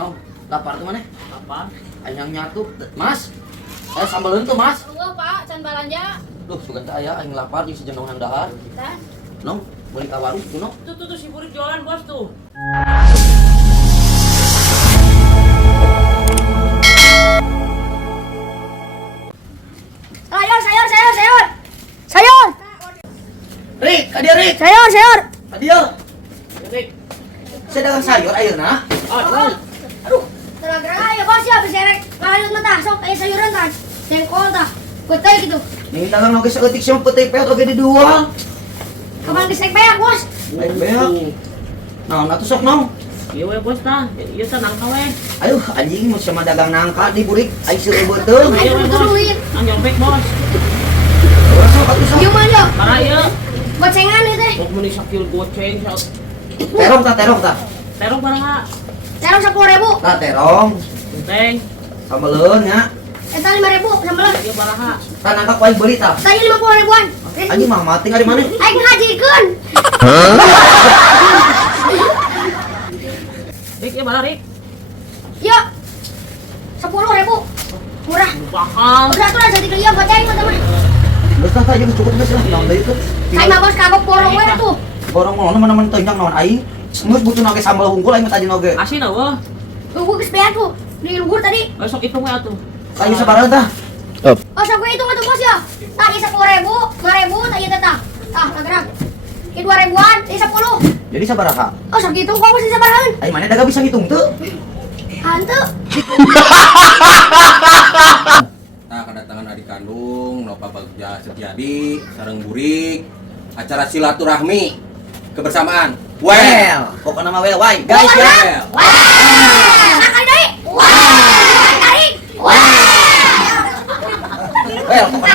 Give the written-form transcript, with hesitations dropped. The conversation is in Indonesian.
No, lapar tuh mana? Apa? Ayang nyatu, Mas. Sambaleun tuh, Mas. Tunggu Pak, can balanja. Duh, sugan teh aya aing lapar di sejenong handahar. Tah. No, beli ka warung tuh, no. Tuh si Burik jualan bos tuh. Sayur. Rik, kadia Rik. Sayur. Kadia. Rik. Saya dagang sayur ayeuna. Aduh. Aduh, Gara-gara ya bos ya beserek. Lanjut mah tah sok aya sayuran tah. Jengkol tah. Peuteui gitu. nih dagang oge saeutik sia peuteui peot oge dijual. Kapan gesek beak bos? Baik beak. Naon atuh sok naon? Iya we bos tah. Iya tah nangka we. Ayo anjing mau sama dagang nangka di burik ai seueur beuteung. Iya we butuh bos. duit. Anjong bek bos. Urang sok atuh sok. Ieu mah yo. Para ieu. Gocengan ieu teh. Mau meuni sakil goceng. Terong tah. Terong barang ha. Terong 10.000. Tah terong. Enteng. Sambaleun nya. Eta 5.000 sambelon. Ieu barang ha. Tah nangka ku aing beuli tah. Tanya 50.000-an. Anjing mah mati ngari mana? Aing ngajikeun. Rik ieu barang Rik. Yo. 10.000. Murah. Bakal. Udah tuh jadi ieu goceng mah teman. Geus tah jeung cukup geus lah naon deui teh. Kayak mah bos kagok borong we tuh. Borong mau mana-mana teunjang naon aing. Geus butuh nage sambal hungkul aing mah tadi nage. Asin eueuh. Tunggu geus beak tuh. Di luhur tadi. Besok hitung we atuh. Aing sabaraha tah? Oh, sok gue hitung atuh bos ya. Tadi 10.000, 5.000 tadi teh tah. Tah, nagerak. Ini 2.000-an, ini 10. Jadi sabaraha? Oh, sok hitung kok mesti sabarahan. Aing mana dagang bisa ngitung teu? Hanteu. Nah, kedatangan adik kandung Nova Bagja Setiadi sareng Burik acara silaturahmi kebersamaan. Well, Pokoknya mah well, why? Guys, ya. well. Wah! Makan deui. Wah! Tarik. Wah! Well, pokoknya